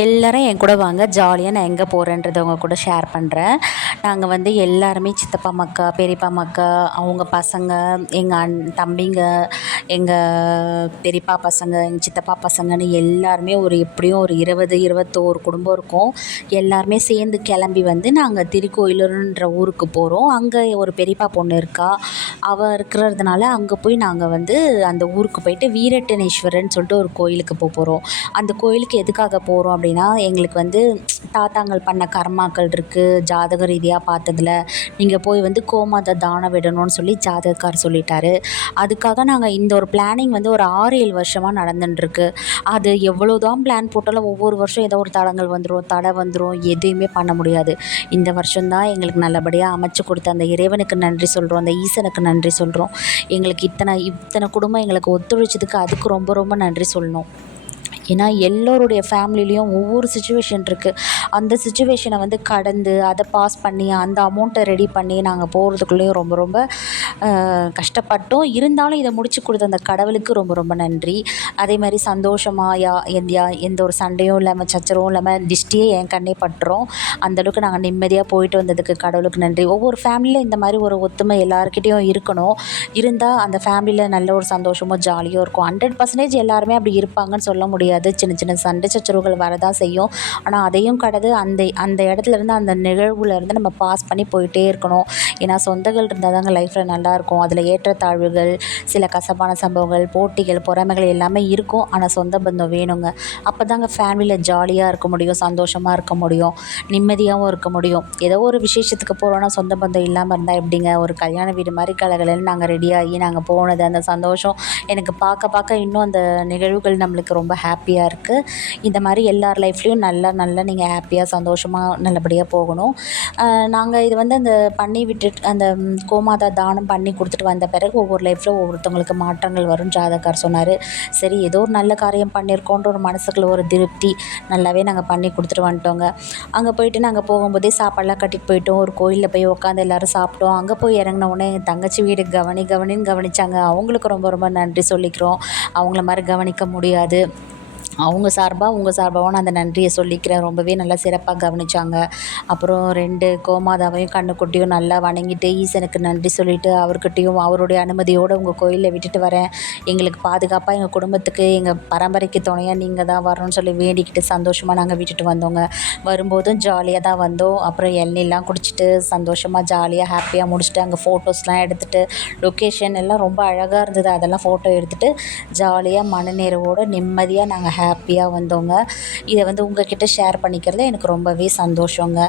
எல்லோரும் என் கூட வாங்க, ஜாலியாக நான் எங்கே போகிறேன்றத உங்க கூட ஷேர் பண்ணுறேன். நாங்கள் வந்து எல்லாருமே சித்தப்பா மக்கா, பெரியப்பா மக்கா, அவங்க பசங்க, எங்கள் தம்பிங்க, எங்கள் பெரியப்பா பசங்க, எங்கள் சித்தப்பா பசங்கன்னு எல்லாருமே எப்படியும் ஒரு 20, 21 குடும்பம் இருக்கும். எல்லாருமே சேர்ந்து கிளம்பி வந்து நாங்கள் திருக்கோயிலூர்ன்ற ஊருக்கு போகிறோம். அங்கே ஒரு பெரியப்பா பொண்ணு இருக்கா. அவள் இருக்கிறதுனால அங்கே போய் நாங்கள் வந்து அந்த ஊருக்கு போயிட்டு வீரட்டனேஸ்வரர்ன்னு சொல்லிட்டு ஒரு கோயிலுக்கு போகிறோம். அந்த கோயிலுக்கு எதுக்காக போகிறோம் அப்படின்னா, எங்களுக்கு வந்து தாத்தாங்கள் பண்ண கர்மாக்கள் இருக்குது. ஜாதக ரீதியாக பார்த்ததுல நீங்கள் போய் வந்து கோமாதா தானம் விடணும்னு சொல்லி ஜாதகக்கார் சொல்லிட்டாரு. அதுக்காக நாங்கள் இந்த ஒரு பிளானிங் வந்து ஒரு 6, 7 வருஷமாக நடந்துட்டுருக்கு. அது எவ்வளோ தான் பிளான் போட்டாலும் ஒவ்வொரு வருஷம் ஏதோ ஒரு தடங்கள் வந்துடும், தடை வந்துடும், எதையுமே பண்ண முடியாது. இந்த வருஷம்தான் எங்களுக்கு நல்லபடியாக அமைச்சு கொடுத்த அந்த இறைவனுக்கு நன்றி சொல்கிறோம், அந்த ஈசனுக்கு நன்றி சொல்கிறோம். எங்களுக்கு இத்தனை குடும்பம் எங்களுக்கு ஒத்துழைச்சதுக்கு அதுக்கு ரொம்ப ரொம்ப நன்றி சொல்லணும். ஏன்னா எல்லோருடைய ஃபேமிலிலேயும் ஒவ்வொரு சிச்சுவேஷன் இருக்குது. அந்த சிச்சுவேஷனை வந்து கடந்து அதை பாஸ் பண்ணி அந்த அமௌண்ட்டை ரெடி பண்ணி நாங்கள் போகிறதுக்குள்ளேயும் ரொம்ப ரொம்ப கஷ்டப்பட்டோம். இருந்தாலும் இதை முடிச்சு கொடுத்த அந்த கடவுளுக்கு ரொம்ப ரொம்ப நன்றி. அதே மாதிரி சந்தோஷமாக எந்த ஒரு சண்டையும் இல்லாமல், சச்சரவும் இல்லாமல், திஷ்டியே என் கண்ணே பட்டுரும். அந்தளவுக்கு நாங்கள் நிம்மதியாக போயிட்டு வந்ததுக்கு கடவுளுக்கு நன்றி. ஒவ்வொரு ஃபேமிலியில் இந்த மாதிரி ஒரு ஒத்துமை எல்லாருக்கிட்டேயும் இருக்கணும். இருந்தால் அந்த ஃபேமிலியில் நல்ல ஒரு சந்தோஷமோ ஜாலியோ இருக்கும். 100% எல்லாருமே அப்படி இருப்பாங்கன்னு சொல்ல முடியாது. சின்ன சின்ன சண்டை சச்சரவுகள் வரதான் செய்யும். ஆனால் அதையும் கடந்து அந்த இடத்துலேருந்து, அந்த நிகழ்வுலேருந்து நம்ம பாஸ் பண்ணி போயிட்டே இருக்கணும். ஏன்னா சொந்தங்கள் இருந்தால் தாங்க லைஃப்பில் நல்லாயிருக்கும். அதில் ஏற்றத்தாழ்வுகள், சில கசப்பான சம்பவங்கள், போட்டிகள், பொறாமைகள் எல்லாமே இருக்கும். ஆனால் சொந்த பந்தம் வேணுங்க. அப்போ தாங்க ஃபேமிலியில் ஜாலியாக இருக்க முடியும், சந்தோஷமாக இருக்க முடியும், நிம்மதியாகவும் இருக்க முடியும். ஏதோ ஒரு விசேஷத்துக்கு போகிறோன்னா சொந்த பந்தம் இல்லாமல் இருந்தால் எப்படிங்க? ஒரு கல்யாண வீடு மாதிரி கலகலன்னு நாங்கள் ரெடியாகி நாங்கள் போனது, அந்த சந்தோஷம் எனக்கு பார்க்க பார்க்க இன்னும் அந்த நிகழ்வுகள் நம்மளுக்கு ரொம்ப ஹாப்பியாக இருக்குது. இந்த மாதிரி எல்லார் லைஃப்லேயும் நல்லா நீங்கள் ஹாப்பியாக சந்தோஷமாக நல்லபடியாக போகணும். நாங்கள் இது வந்து அந்த பண்ணி விட்டுட்டு அந்த கோமாதா தானம் பண்ணி கொடுத்துட்டு வந்த பிறகு ஒவ்வொரு லைஃப்பில் ஒவ்வொருத்தவங்களுக்கு மாற்றங்கள் வரும்னு ஜாதகர் சொன்னார். சரி, ஏதோ ஒரு நல்ல காரியம் பண்ணியிருக்கோன்ற ஒரு மனசுக்குள்ள ஒரு திருப்தி. நல்லாவே நாங்கள் பண்ணி கொடுத்துட்டு வந்துட்டோங்க. அங்கே போயிட்டு நாங்கள் போகும்போதே சாப்பாடெலாம் கட்டிட்டு போயிட்டோம். ஒரு கோயிலில் போய் உட்காந்து எல்லோரும் சாப்பிட்டோம். அங்கே போய் இறங்கின உடனே எங்கள் தங்கச்சி வீடு கவனின்னு கவனித்தாங்க. அவங்களுக்கு ரொம்ப ரொம்ப நன்றி சொல்லிக்கிறோம். அவங்கள மாதிரி கவனிக்க முடியாது. அவங்க சார்பாக உங்கள் சார்பாகவும் நான் அந்த நன்றியை சொல்லிக்கிறேன். ரொம்பவே நல்லா சிறப்பாக கவனித்தாங்க. அப்புறம் 2 கோமாதாவையும் கண்ணுக்குட்டியும் நல்லா வணங்கிட்டு ஈசனுக்கு நன்றி சொல்லிவிட்டு அவர்கிட்டையும் அவருடைய அனுமதியோடு உங்கள் கோயிலில் விட்டுட்டு வரேன், எங்களுக்கு பாதுகாப்பாக எங்கள் குடும்பத்துக்கு எங்கள் பரம்பரைக்கு துணையாக நீங்கள் தான் வரணும்னு சொல்லி வேண்டிக்கிட்டு சந்தோஷமாக நாங்கள் விட்டுட்டு வந்தோங்க. வரும்போதும் ஜாலியாக தான் வந்தோம். அப்புறம் இளநீலாம் குடிச்சிட்டு சந்தோஷமாக ஜாலியாக ஹாப்பியாக முடிச்சுட்டு அங்கே ஃபோட்டோஸ்லாம் எடுத்துகிட்டு லொக்கேஷன் எல்லாம் ரொம்ப அழகாக இருந்தது. அதெல்லாம் ஃபோட்டோ எடுத்துகிட்டு ஜாலியாக மனநிறைவோடு நிம்மதியாக நாங்கள் ஹாப்பியாக வந்தோங்க. இதை வந்து உங்ககிட்ட ஷேர் பண்ணிக்கிறதுல எனக்கு ரொம்பவே சந்தோஷங்க.